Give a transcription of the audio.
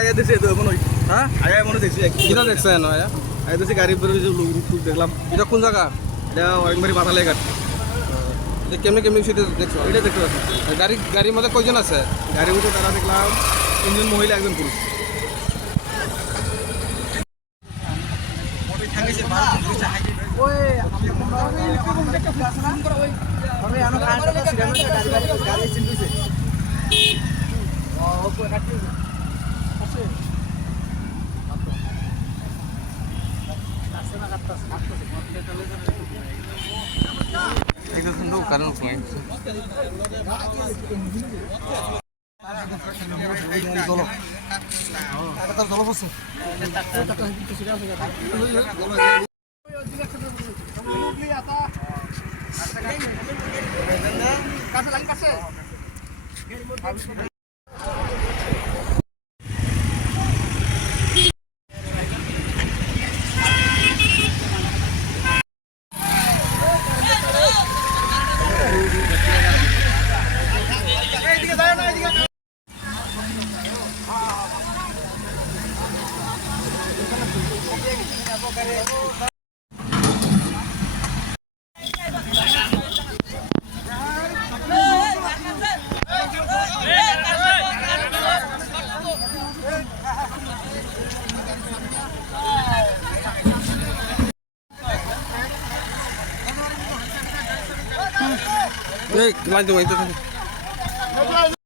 আয়া দেশে তো মনে হয় হ্যাঁ আয়া মনে দেখছি কিটা দেখছেন আয়া আয়া দেশে গাড়ির উপরে যে লোক দেখলাম এটা কোন জায়গা এটা একবারে বাতালে ঘাট এটা কেমনি কেমনি সেটা দেখছো এটা দেখতে পাচ্ছি গাড়ির মধ্যে কয়জন আছে গাড়ির মধ্যে তারা দেখলাম 3 জন মহিলা 1 জন পুরুষ কারণ এই লাইন তো